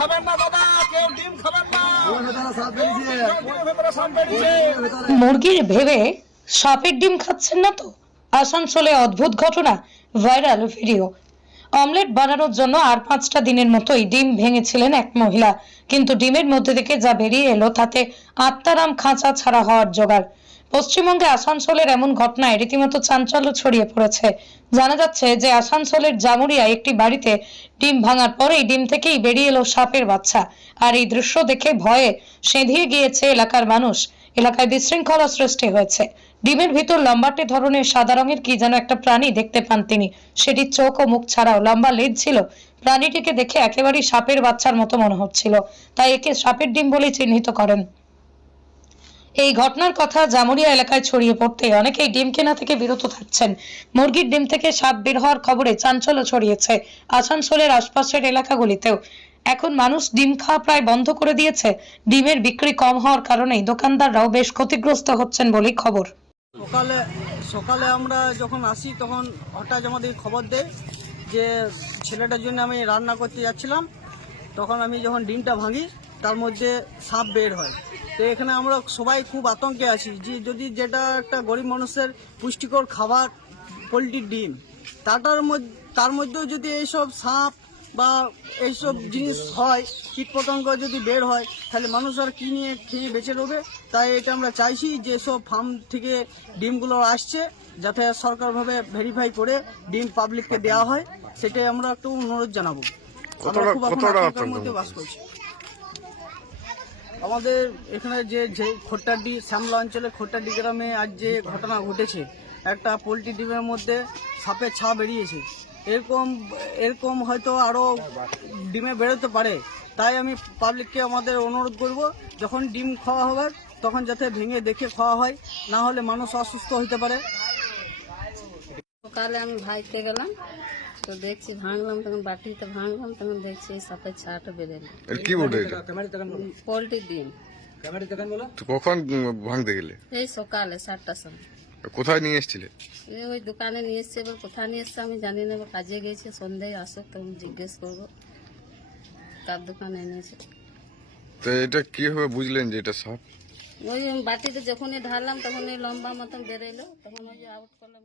খাবেন না দাদা, কেউ ডিম খাবেন না। মুরগির ভেবে সাপের ডিম খাচ্ছেন না তো? আসানসোলে অদ্ভুত ঘটনা, ভাইরাল ভিডিও। অমলেট বানানোর জন্য আর 5টা দিনের মতোই ডিম ভেঙেছিলেন এক মহিলা, কিন্তু ডিমের মধ্যে থেকে যা বেরিয়ে এলো তাতে আত্মারাম খাঁচা ছাড়া হওয়ার জোগাড়। পশ্চিমবঙ্গে আসানসোলের এমন ঘটনায় রীতিমতো চাঞ্চল্য ছড়িয়ে পড়েছে। জানা যাচ্ছে যে আসানসোলের জামুরিয়ায় একটি বাড়িতে ডিম ভাঙার পরেই ডিম থেকেই বেরিয়ে এলো সাপের বাচ্চা। আর এই দৃশ্য দেখে ভয়ে সেঁধিয়ে গিয়েছে এলাকার মানুষ। এলাকায় বিশৃঙ্খলা সৃষ্টি হয়েছে। ডিমের ভিতর লম্বাটে ধরনের সাদা রঙের কি যেন একটা প্রাণী দেখতে পান তিনি। সেটির চোখ ও মুখ ছাড়াও লম্বা লেজ ছিল। প্রাণীটিকে দেখে একেবারেই সাপের বাচ্চার মতো মনে হচ্ছিল, তাই একে সাপের ডিম বলে চিহ্নিত করেন। এই ঘটনার কথা জামুরিয়া এলাকায় ছড়িয়ে পড়তে অনেকেই ডিম কেনা থেকে বিরত থাকছেন। মুরগির ডিম থেকে সাপ বের হওয়ার খবরে চাঞ্চল্য ছড়িয়েছে আসানসোলের আশপাশের এলাকাগুলিতেও। এখন মানুষ ডিম খাওয়া প্রায় বন্ধ করে দিয়েছে। ডিমের বিক্রি কম হওয়ার কারণেই দোকানদাররাও বেশ ক্ষতিগ্রস্ত হচ্ছেন বলেই খবর। সকালে আমরা যখন আসি তখন হঠাৎ আমাদের খবর দেয় যে ছেলেটার জন্য আমি রান্না করতে যাচ্ছিলাম, তখন আমি যখন ডিমটা ভাঙি তার মধ্যে সাপ বের হয়। তো এখানে আমরা সবাই খুব আতঙ্কে আছি যে যদি যেটা একটা গরিব মানুষের পুষ্টিকর খাবার পোলট্রির ডিম, তার মধ্যেও যদি এইসব সাপ বা এইসব জিনিস হয়, কীটপতঙ্গ যদি বের হয়, তাহলে মানুষ আর কি নিয়ে খেয়ে বেঁচে রবে। তাই এটা আমরা চাইছি যে সব ফার্ম থেকে ডিমগুলো আসছে যাতে সরকারভাবে ভেরিফাই করে ডিম পাবলিককে দেওয়া হয়, সেটাই আমরা একটু অনুরোধ জানাবো। আমরা খুব এখন আতঙ্কের মধ্যে বাস করছি। আমাদের এখানে যে খোট্টাডি শ্যামলা অঞ্চলে খোট্টাডি গ্রামে আজ যে ঘটনা ঘটেছে, একটা পোলট্রি ডিমের মধ্যে সাপের ছা বেরিয়েছে। এরকম হয়তো আরও ডিমে বেরোতে পারে। তাই আমি পাবলিককে আমাদের অনুরোধ করব, যখন ডিম খাওয়া হবে তখন যাতে ভেঙে দেখে খাওয়া হয়, না হলে মানুষ অসুস্থ হতে পারে। সকালে আমি ভাইতে গেলাম, তো দেখছি ভাঙলাম, তখন বাটিতে ভাঙলাম, তখন দেখছি সাপের ছাটা বেরোলো। কি বলে এটা? পোল্ট্রি ডিম। তো কখন ভাঙতে গেলে? এই সকালে 7টার সময়। কোথায় নিয়ে এসেছিলে? ওই দোকানে নিয়ে এসছে, এবার কোথায় নিয়ে এসছে আমি জানি না। কাজে গেছে, সন্ধ্যায় আসুক তখন জিজ্ঞেস করবো কার দোকানে এনেছে। তো এটা কিভাবে বুঝলেন যে এটা সাপ? ওই বাটিতে যখনই ঢাললাম তখন ওই লম্বা মতন বেরোলো, তখন ওই আউট করলাম।